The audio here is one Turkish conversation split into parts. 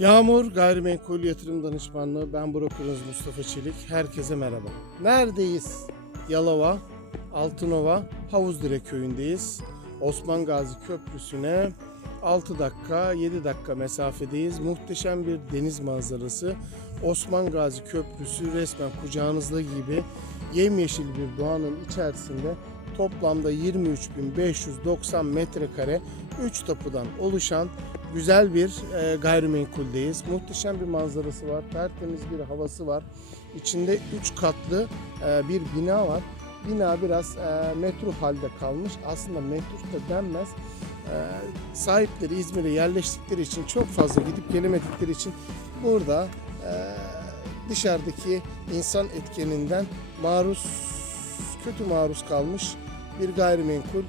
Yağmur Gayrimenkul Yatırım Danışmanlığı. Ben brokerınız Mustafa Çelik. Herkese merhaba. Neredeyiz? Yalova, Altınova, Havuzdere köyündeyiz. Osman Gazi Köprüsü'ne 6 dakika, 7 dakika mesafedeyiz. Muhteşem bir deniz manzarası. Osman Gazi Köprüsü resmen kucağınızda gibi yemyeşil bir doğanın içerisinde toplamda 23.590 metrekare 3 tapudan oluşan güzel bir e, gayrimenkuldeyiz. Muhteşem bir manzarası var. Tertemiz bir havası var. İçinde 3 katlı e, bir bina var. Bina biraz e, metro halde kalmış. Aslında metro da denmez. E, sahipleri İzmir'e yerleştikleri için çok fazla gidip gelemedikleri için burada e, dışarıdaki insan etkeninden maruz kötü maruz kalmış bir gayrimenkul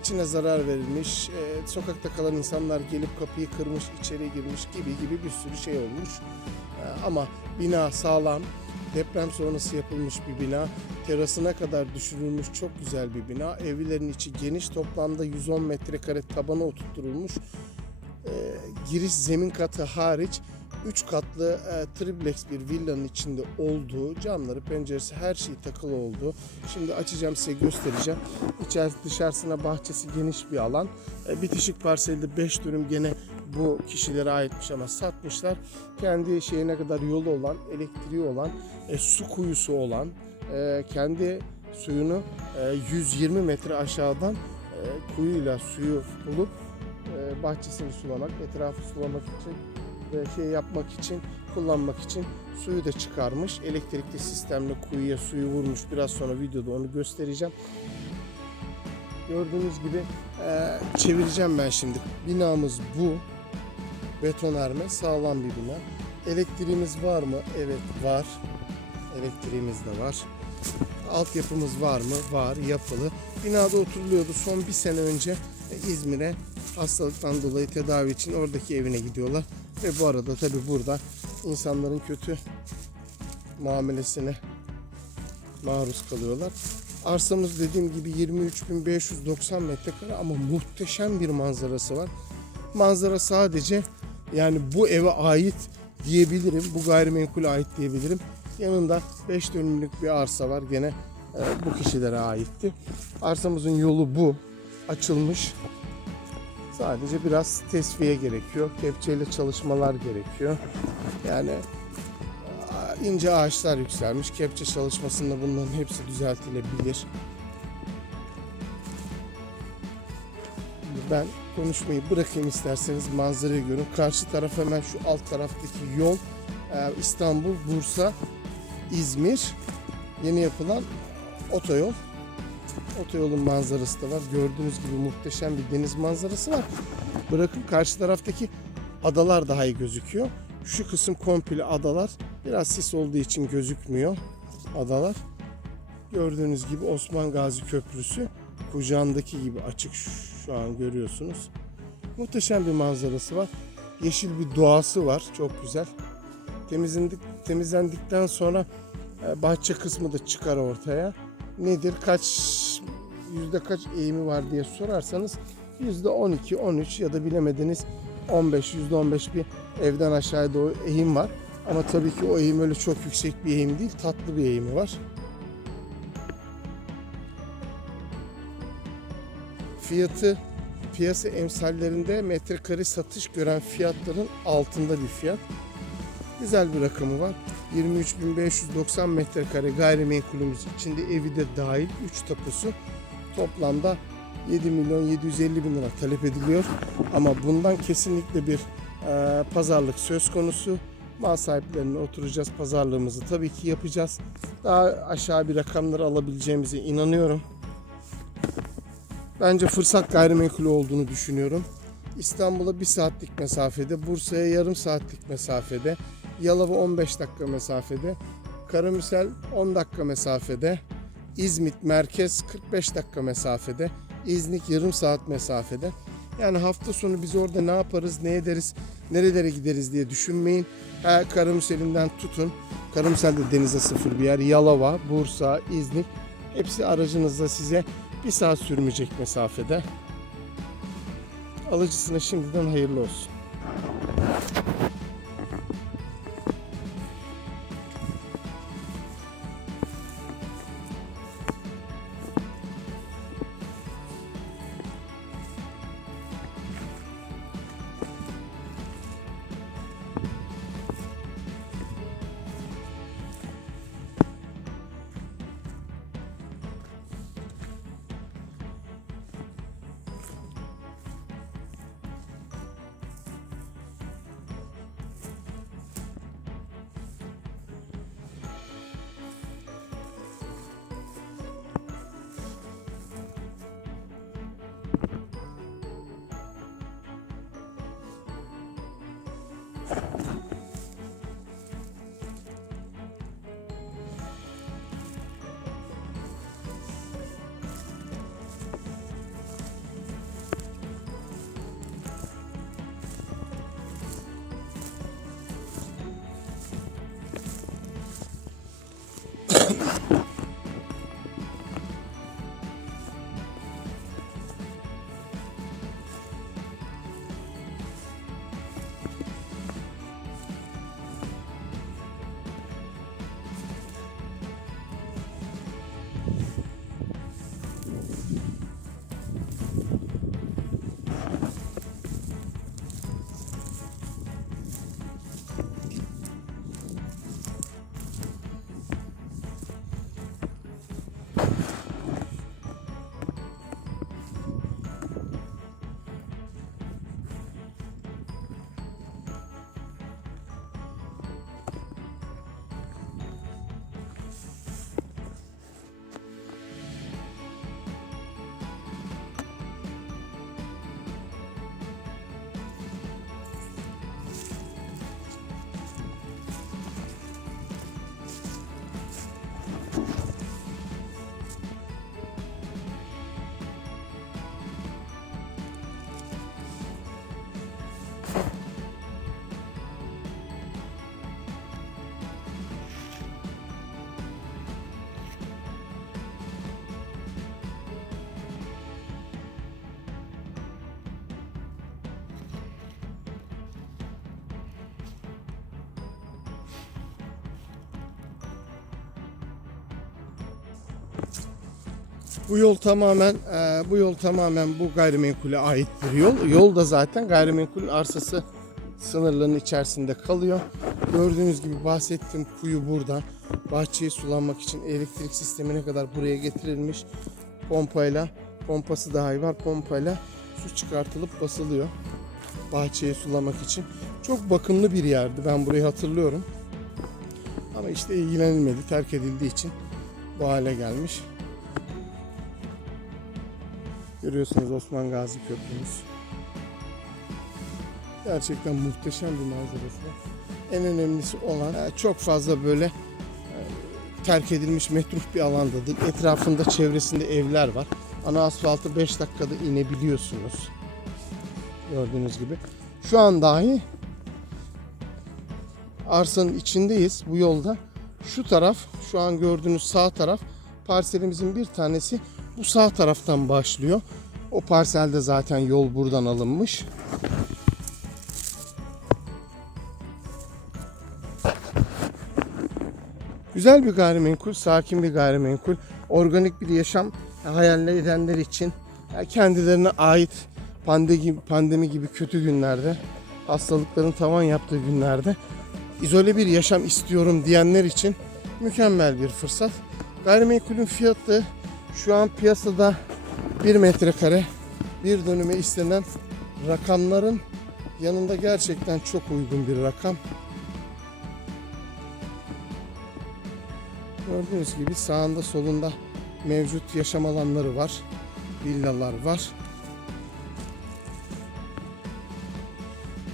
içine zarar verilmiş, e, sokakta kalan insanlar gelip kapıyı kırmış, içeri girmiş gibi gibi bir sürü şey olmuş. E, Ama bina sağlam, deprem sonrası yapılmış bir bina, terasına kadar düşürülmüş çok güzel bir bina. Evlerin içi geniş, toplamda 110 metrekare tabana oturtturulmuş. E, Giriş zemin katı hariç 3 katlı e, triplex bir villanın içinde olduğu, camları, penceresi her şey takılı olduğu. Şimdi açacağım size göstereceğim. İçerisi dışarısına bahçesi geniş bir alan. E, bitişik parselde 5 dönüm gene bu kişilere aitmiş ama satmışlar. Kendi şeyine kadar yolu olan, elektriği olan, e, su kuyusu olan, e, kendi suyunu e, 120 metre aşağıdan e, kuyuyla suyu bulup e, bahçesini sulamak, etrafı sulamak için şey yapmak için, kullanmak için suyu da çıkarmış. Elektrikli sistemle kuyuya suyu vurmuş. Biraz sonra videoda onu göstereceğim. Gördüğünüz gibi e, çevireceğim ben şimdi. Binamız bu. Betonarme sağlam bir bina. Elektriğimiz var mı? Evet var. Elektriğimiz de var. Altyapımız var mı? Var. Yapılı. Binada oturuluyordu. Son bir sene önce e, İzmir'e hastalıktan dolayı tedavi için oradaki evine gidiyorlar. Ve bu arada tabi burada insanların kötü muamelesine maruz kalıyorlar. Arsamız dediğim gibi 23.590 metrekare ama muhteşem bir manzarası var. Manzara sadece yani bu eve ait diyebilirim. Bu gayrimenkule ait diyebilirim. Yanında 5 dönümlük bir arsa var. Gene e, bu kişilere aitti. Arsamızın yolu bu. Açılmış. Sadece biraz tesviye gerekiyor. Kepçeyle çalışmalar gerekiyor. Yani ince ağaçlar yükselmiş. Kepçe çalışmasında bunların hepsi düzeltilebilir. Ben konuşmayı bırakayım isterseniz manzarayı görün. Karşı taraf hemen şu alt taraftaki yol e, İstanbul, Bursa, İzmir yeni yapılan otoyol. Otoyolun manzarası da var. Gördüğünüz gibi muhteşem bir deniz manzarası var. Bırakın karşı taraftaki adalar daha iyi gözüküyor. Şu kısım komple adalar. Biraz sis olduğu için gözükmüyor adalar. Gördüğünüz gibi Osman Gazi Köprüsü kucağındaki gibi açık şu an görüyorsunuz. Muhteşem bir manzarası var. Yeşil bir doğası var. Çok güzel. Temizlendik, temizlendikten sonra e, bahçe kısmı da çıkar ortaya. Nedir? Kaç yüzde kaç eğimi var diye sorarsanız yüzde 12, 13 ya da bilemediniz 15, yüzde 15 bir evden aşağıya doğru eğim var. Ama tabii ki o eğim öyle çok yüksek bir eğim değil, tatlı bir eğimi var. Fiyatı piyasa emsallerinde metrekare satış gören fiyatların altında bir fiyat. Güzel bir rakamı var. 23.590 metrekare gayrimenkulümüz içinde evi de dahil 3 tapusu toplamda 7 milyon 750 bin lira talep ediliyor. Ama bundan kesinlikle bir e, pazarlık söz konusu. Mal sahiplerine oturacağız pazarlığımızı tabii ki yapacağız. Daha aşağı bir rakamları alabileceğimize inanıyorum. Bence fırsat gayrimenkul olduğunu düşünüyorum. İstanbul'a bir saatlik mesafede, Bursa'ya yarım saatlik mesafede, Yalova 15 dakika mesafede, Karamüsel 10 dakika mesafede, İzmit merkez 45 dakika mesafede, İznik yarım saat mesafede. Yani hafta sonu biz orada ne yaparız, ne ederiz, nerelere gideriz diye düşünmeyin. Ha, Karamüsel'inden tutun. Karamüsel de denize sıfır bir yer. Yalova, Bursa, İznik hepsi aracınızda size bir saat sürmeyecek mesafede. Alıcısına şimdiden hayırlı olsun. Yeah. Bu yol tamamen e, bu yol tamamen bu gayrimenkule ait bir yol. Yol da zaten gayrimenkulün arsası sınırlarının içerisinde kalıyor. Gördüğünüz gibi bahsettiğim kuyu burada. Bahçeyi sulanmak için elektrik sistemine kadar buraya getirilmiş. Pompayla, pompası dahi var. Pompayla su çıkartılıp basılıyor. Bahçeyi sulamak için. Çok bakımlı bir yerdi. Ben burayı hatırlıyorum. Ama işte ilgilenilmedi, terk edildiği için bu hale gelmiş. Görüyorsunuz Osman Gazi Köprümüz. Gerçekten muhteşem bir manzarası. En önemlisi olan e, çok fazla böyle e, terk edilmiş metruf bir alanda değil. Etrafında çevresinde evler var. Ana asfaltı 5 dakikada inebiliyorsunuz. Gördüğünüz gibi. Şu an dahi arsanın içindeyiz bu yolda. Şu taraf, şu an gördüğünüz sağ taraf parselimizin bir tanesi bu sağ taraftan başlıyor. O parselde zaten yol buradan alınmış. Güzel bir gayrimenkul, sakin bir gayrimenkul, organik bir yaşam hayal edenler için kendilerine ait pandemi gibi, pandemi gibi kötü günlerde, hastalıkların tavan yaptığı günlerde izole bir yaşam istiyorum diyenler için mükemmel bir fırsat. Gayrimenkulün fiyatı şu an piyasada 1 metrekare bir dönüme istenen rakamların yanında gerçekten çok uygun bir rakam. Gördüğünüz gibi sağında solunda mevcut yaşam alanları var. Villalar var.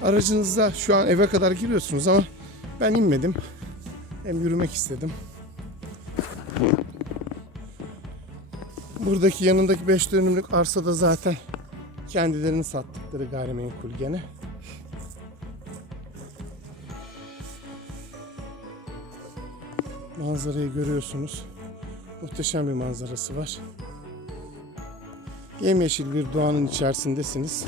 Aracınızda şu an eve kadar giriyorsunuz ama ben inmedim. Hem yürümek istedim. Buradaki yanındaki 5 dönümlük arsada zaten kendilerini sattıkları gayrimenkul gene. Manzarayı görüyorsunuz. Muhteşem bir manzarası var. Yemyeşil bir doğanın içerisindesiniz.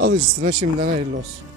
Alıcısına şimdiden hayırlı olsun.